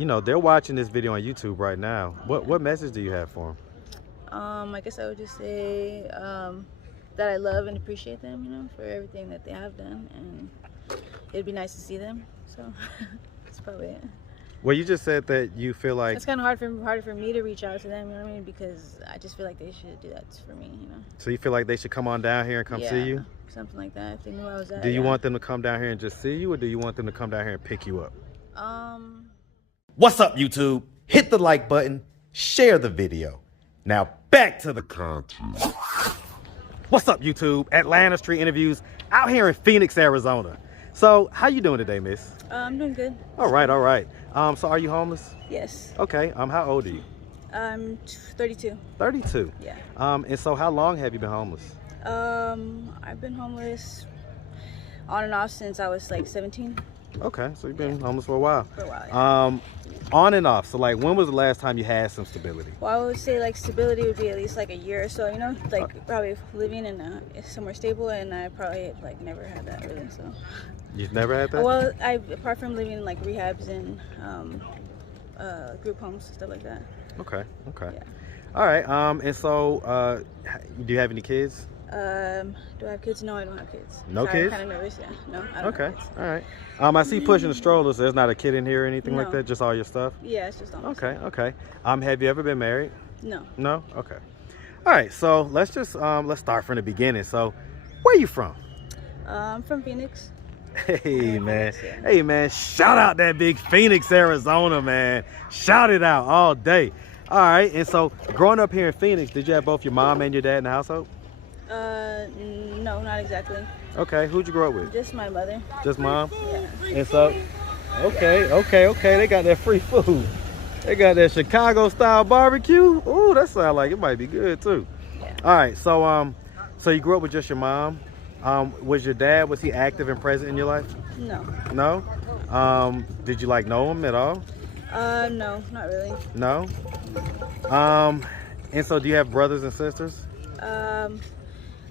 you know, they're watching this video on YouTube right now. What message do you have for them? I guess I would just say that I love and appreciate them, you know, for everything that they have done, and it'd be nice to see them. So that's probably it. Well, you just said that you feel like it's kind of harder for me to reach out to them, you know what I mean? Because I just feel like they should do that for me, you know. So you feel like they should come on down here and come see you? Something like that. If they knew I was at. Do you want them to come down here and just see you, or do you want them to come down here and pick you up? What's up, YouTube? Hit the like button, share the video. Now back to the content. What's up, YouTube? Atlanta Street Interviews out here in Phoenix, Arizona. So how you doing today, miss? I'm doing good. All right. So are you homeless? Yes. Okay. How old are you? I'm 32. 32. Yeah. And so how long have you been homeless? I've been homeless on and off since I was like 17. Okay, so you've been homeless for a while. For a while, yeah. On and off. So like, when was the last time you had some stability? Well, I would say like stability would be at least like a year or so, you know, like probably living in somewhere stable, and I probably like never had that really. So. You've never had that? Well, apart from living in like rehabs and group homes and stuff like that. Okay. Yeah. All right. And so, do you have any kids? Do I have kids? No, I don't have kids. No Sorry, kids? I'm kind of nervous. Yeah. No, I don't have kids. All right. I see you pushing the stroller, so there's not a kid in here or anything like that. Just all your stuff. Yeah, it's just all my Okay. stuff. Okay. Have you ever been married? No. No. Okay. All right. So let's just let's start from the beginning. So, where are you from? I'm from Phoenix. Hey man, Phoenix, yeah. hey man, shout out that big Phoenix, Arizona, man. Shout it out all day. All right, and so growing up here in Phoenix, did you have both your mom and your dad in the household? No, not exactly. Okay, who'd you grow up with? Just my mother. Just mom? Yeah. And so, okay, they got that free food. They got that Chicago style barbecue. Ooh, that sounds like it might be good too. Yeah. All right, so so you grew up with just your mom. Was your dad, was he active and present in your life? No. No? Did you like know him at all? No, not really. No? And so do you have brothers and sisters?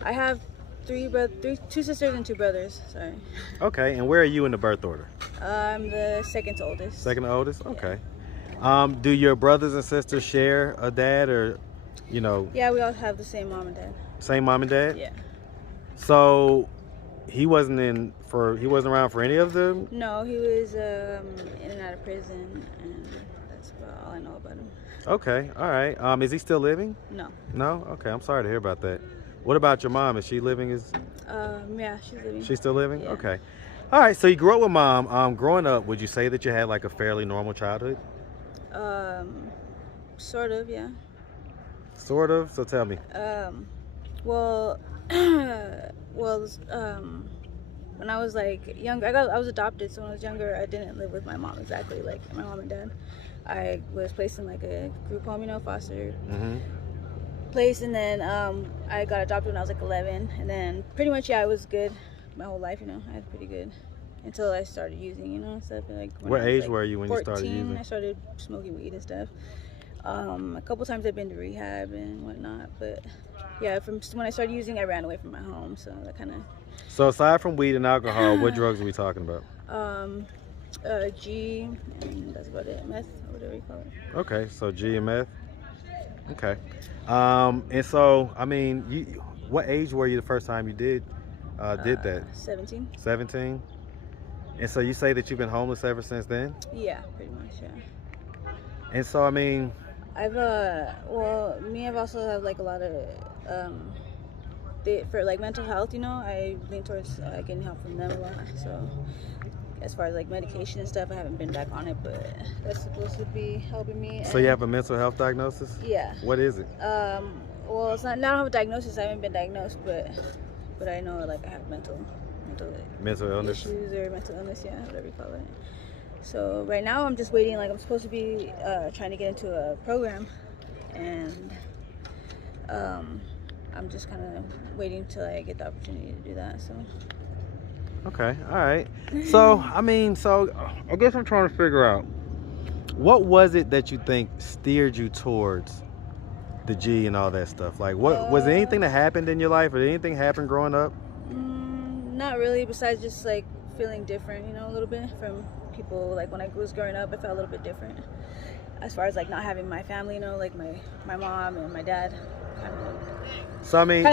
I have two sisters and two brothers. Sorry. Okay, and where are you in the birth order? I'm the second oldest. Second oldest? Okay. Do your brothers and sisters share a dad, or, you know? Yeah, we all have the same mom and dad. Same mom and dad? Yeah. So he wasn't around for any of them? No, he was in and out of prison, and that's about all I know about him. Okay, all right. Is he still living? No. No? Okay, I'm sorry to hear about that. What about your mom? Is she living? Yeah, she's living. She's still living? Yeah. Okay. All right, so you grew up with mom. Growing up, would you say that you had like a fairly normal childhood? Sort of, yeah. Sort of? So tell me. Well, when I was like younger, I was adopted, so when I was younger, I didn't live with my mom exactly, like my mom and dad. I was placed in like a group home, you know, foster place, and then I got adopted when I was like 11, and then pretty much, yeah, I was good my whole life, you know. I was pretty good until I started using, you know, stuff. Like what age were you when 14, you started using? I started smoking weed and stuff. A couple times I've been to rehab and whatnot, but yeah, from when I started using, I ran away from my home, so that kind of. So aside from weed and alcohol, what drugs are we talking about? G, and that's about it. Meth, or whatever you call it. Okay, so G and meth. Okay. And so, I mean, what age were you the first time you did that? 17. 17? And so you say that you've been homeless ever since then? Yeah, pretty much, yeah. And so, I mean, I've also have like a lot of for like mental health, you know, I lean towards getting help from them a lot. So as far as like medication and stuff, I haven't been back on it, but that's supposed to be helping me. So you have a mental health diagnosis? Yeah. What is it? Well, it's not. I don't have a diagnosis. I haven't been diagnosed, but I know like I have mental illness issues or mental illness, yeah, whatever you call it. So right now I'm just waiting. Like I'm supposed to be trying to get into a program, and I'm just kind of waiting till I get the opportunity to do that. So. Okay, all right. So I guess I'm trying to figure out, what was it that you think steered you towards the G and all that stuff? Like, what was there anything that happened in your life, or did anything happen growing up? Not really, besides just like feeling different, you know, a little bit from people, like when I was growing up, I felt a little bit different as far as like not having my family, you know, like my mom and my dad kind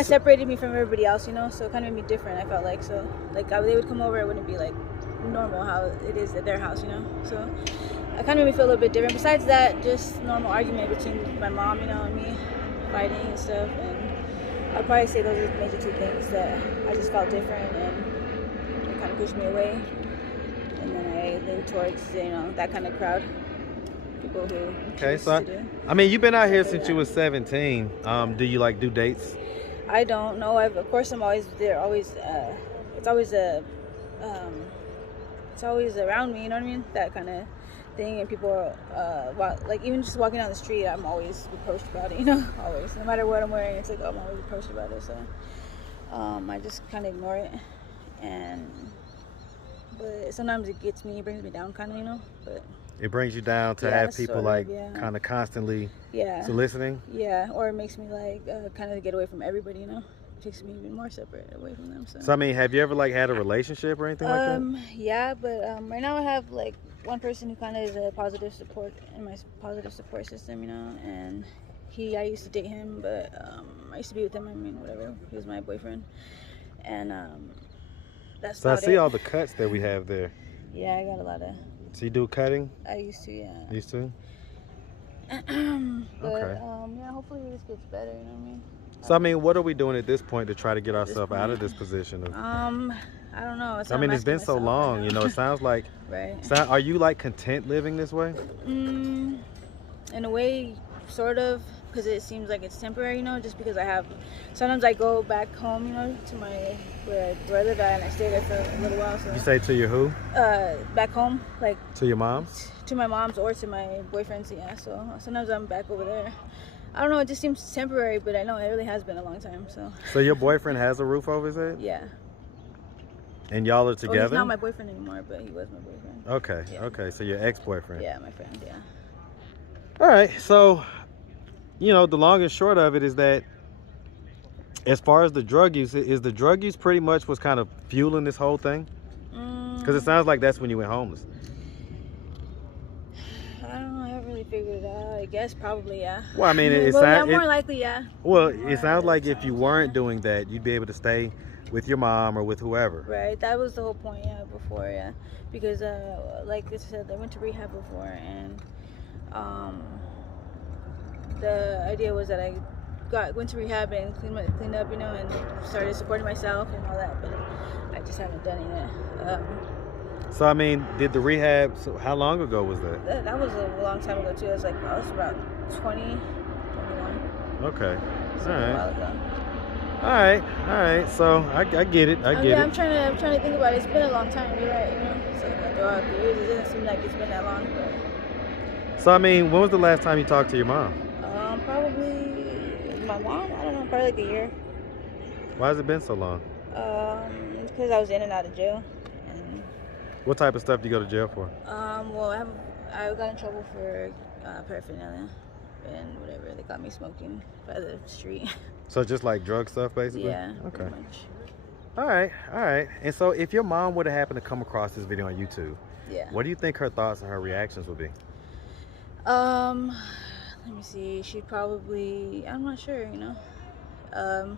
of separated me from everybody else, you know, so it kind of made me different. I felt like, so like they would come over, it wouldn't be like normal how it is at their house, you know, so I kind of made me feel a little bit different. Besides that, just normal argument between my mom, you know, and me, fighting and stuff, and I'd probably say those are the major two things that I just felt different, and it kind of pushed me away, and then I leaned towards, you know, that kind of crowd. People who okay, so I mean, you've been out here since you was 17. Do you like do dates? I don't know. Of course, I'm always there. Always, it's always around me. You know what I mean? That kind of thing. And people, like even just walking down the street, I'm always approached about it. You know, always. No matter what I'm wearing, it's like I'm always approached about it. So, I just kind of ignore it. But sometimes it gets me, it brings me down, kind of, you know. But it brings you down to have people like kind of constantly soliciting? Yeah, or it makes me like kind of get away from everybody, you know. It makes me even more separate away from them. So I mean, have you ever like had a relationship or anything like that? Yeah, but right now I have like one person who kind of is a positive support in my positive support system, you know. And I used to date him, but I used to be with him. I mean, whatever. He was my boyfriend, and that's. So I see all the cuts that we have there. Yeah, I got a lot of. So you do cutting? I used to, yeah. Used to? But, okay. Yeah, hopefully this gets better, you know what I mean? So, I mean, what are we doing at this point to try to get ourselves out of this position? I don't know. I mean, it's been so long, you know, it sounds like... Right. Are you, like, content living this way? In a way, sort of, because it seems like it's temporary, you know, just because sometimes I go back home, you know, to where I live at, and I stay there for a little while. So. You say to your who? Back home, like. To your mom's? To my mom's or to my boyfriend's, yeah. So sometimes I'm back over there. I don't know, it just seems temporary, but I know it really has been a long time, so. So your boyfriend has a roof over his head? Yeah. And y'all are together? Well, he's not my boyfriend anymore, but he was my boyfriend. Okay, yeah. Okay, so your ex-boyfriend. Yeah, my friend, yeah. All right, so, you know, the long and short of it is that as far as the drug use, is the drug use pretty much what's kind of fueling this whole thing? Because it sounds like that's when you went homeless. I don't know, I haven't really figured it out. I guess probably, yeah. Well, I mean, more likely, yeah. Well, it sounds like if you weren't doing that, you'd be able to stay with your mom or with whoever. Right, that was the whole point, yeah, before, yeah. Because, like I said, I went to rehab before, and the idea was that I went to rehab and cleaned up, you know, and started supporting myself and all that, but I just haven't done it yet. So, I mean, did the rehab, so how long ago was that? That was a long time ago, too. I was about 20, 21. Okay, so all right. A while ago. All right. So I get it. I get it. I'm trying to think about it. It's been a long time. You're right. You know, so throughout the years, it doesn't seem like it's been that long. But... So I mean, when was the last time you talked to your mom? Probably my mom. I don't know. Probably like a year. Why has it been so long? Because I was in and out of jail. And... What type of stuff do you go to jail for? Well, I got in trouble for paraphernalia and whatever. They got me smoking by the street. So just like drug stuff, basically? Yeah. Okay. Pretty much. All right. And so if your mom would have happened to come across this video on YouTube, yeah, what do you think her thoughts and her reactions would be? Let me see. She'd probably, I'm not sure, you know.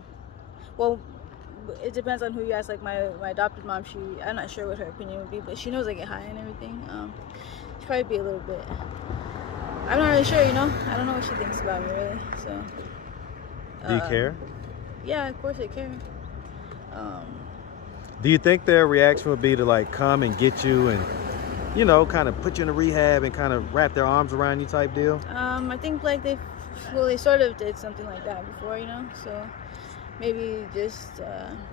Well, it depends on who you ask. Like my adopted mom, I'm not sure what her opinion would be, but she knows I get high and everything. She'd probably be a little bit, I'm not really sure, you know. I don't know what she thinks about me, really, so. Do you care? Yeah, of course I care. Do you think their reaction would be to like come and get you and, you know, kind of put you in a rehab and kind of wrap their arms around you type deal? I think like they sort of did something like that before, you know. So maybe just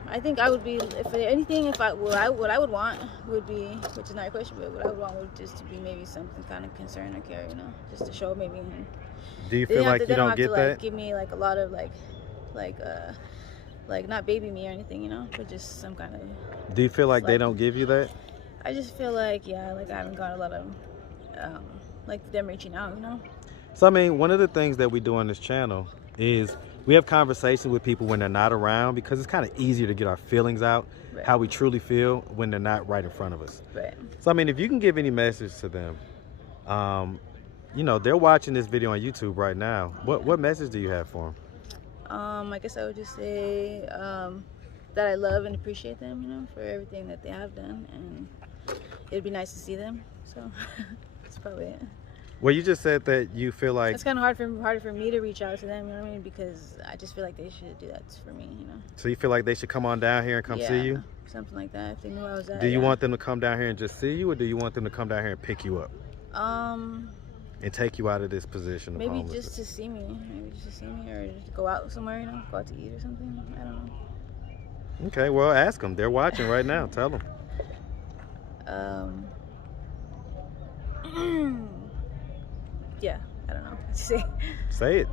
I think I would be, if anything, what I would want would be, which is not a question, but what I would want would just to be maybe something kind of concern or care, you know, just to show maybe. Do you feel like you don't get that? Like, give me like a lot of like not baby me or anything, you know, but just some kind of. Do you feel like they don't give you that? I just feel like, yeah, like I haven't got a lot of like them reaching out, you know. So I mean, one of the things that we do on this channel is we have conversations with people when they're not around, because it's kind of easier to get our feelings out, Right. how we truly feel when they're not right in front of us. Right. So I mean, if you can give any message to them, you know, they're watching this video on YouTube right now. What message do you have for them? I guess I would just say that I love and appreciate them, you know, for everything that they have done, and it'd be nice to see them. So that's probably it. Well, you just said that you feel like It's kind of harder for me to reach out to them, you know what I mean? Because I just feel like they should do that for me, you know. So you feel like they should come on down here and come see you? Something like that. If they knew where I was at. Do you want them to come down here and just see you, or do you want them to come down here and pick you up and take you out of this position of maybe homelessness? just to see me. Maybe just to see me, or just go out somewhere, you know, go out to eat or something. I don't know. Okay, well, ask them. They're watching right now. Tell them. Yeah, I don't know what to say. Say it.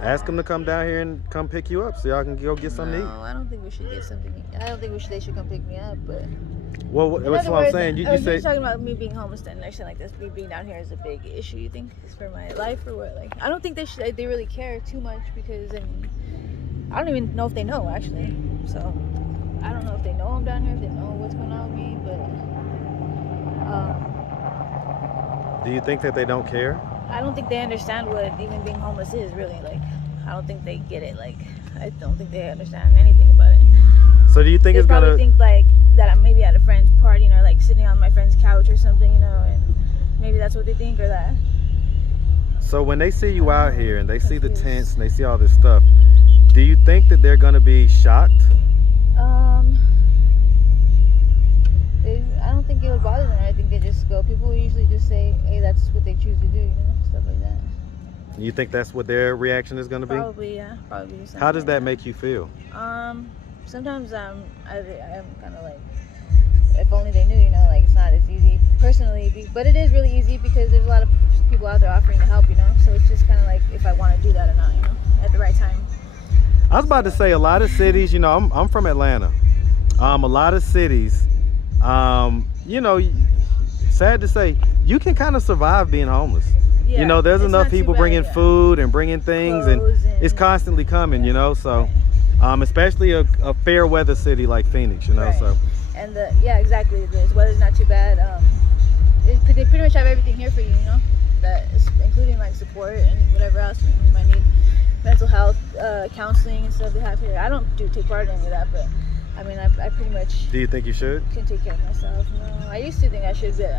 Ask them to come down here and come pick you up so y'all can go get something to eat. No, I don't think we should get something. I don't think they should come pick me up, but. Well, that's what I'm saying. You you're said talking about me being homeless and actually like this, me being down here is a big issue. You think it's for my life or what? Like, I don't think they really care too much, because I mean, I don't even know if they know actually. So I don't know if they know I'm down here, if they know what's going on with me, but. Do you think that they don't care? I don't think they understand what even being homeless is really like. I don't think they get it. Like, I don't think they understand anything about it. So do you think They it's probably gonna think like that I'm maybe at a friend's party or like sitting on my friend's couch or something, you know, and maybe that's what they think, or that. So when they see you out here and they see the tents and they see all this stuff, do you think that they're gonna be shocked? I don't think it would bother them. I think they just go. People usually just say, "Hey, that's what they choose to do," you know, stuff like that. You think that's what their reaction is gonna be? Probably, yeah, probably. How does like that make you feel? Sometimes I'm kind of like, if only they knew, you know, like it's not as easy personally, but it is really easy because there's a lot of people out there offering to help, you know. So it's just kind of like if I want to do that or not, you know, at the right time. I was about to say a lot of cities, you know, I'm from Atlanta. A lot of cities, you know, sad to say, you can kind of survive being homeless. Yeah, you know, there's it's enough not too people bad, bringing yeah. food and bringing things, and Clothes and- it's constantly coming, you know. So, especially a fair weather city like Phoenix, you know. Right. So, and yeah, exactly. The weather's not too bad. They pretty much have everything here for you, you know, including like support and whatever else you might need, mental health, counseling and stuff they have here. I don't take part in any of that, but I mean, I pretty much do you think you should? can take care of myself. No, I used to think I should, but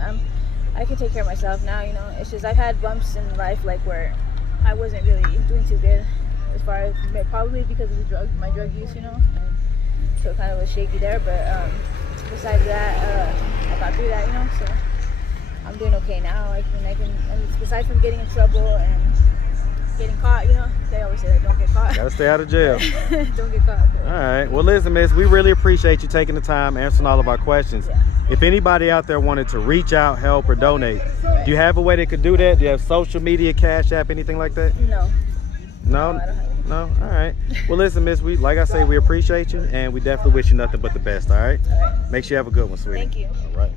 I can take care of myself now, you know. It's just I've had bumps in life like where I wasn't really doing too good as far as probably because of my drug use, you know, and so it kind of was shaky there, but besides that, I got through that, you know, so I'm doing okay now. I can, and aside from getting in trouble and getting caught, you know, they always say that don't get caught. Gotta stay out of jail. Don't get caught. But. All right. Well, listen, miss, we really appreciate you taking the time, answering all of our questions. Yeah. If anybody out there wanted to reach out, help, or donate, do you have a way they could do that? Do you have social media, Cash App, anything like that? No. No? No, I don't have any. No? All right. Well, listen, miss, like I say, we appreciate you, and we definitely wish you nothing but the best, all right? All right. Make sure you have a good one, sweetie. Thank you. All right.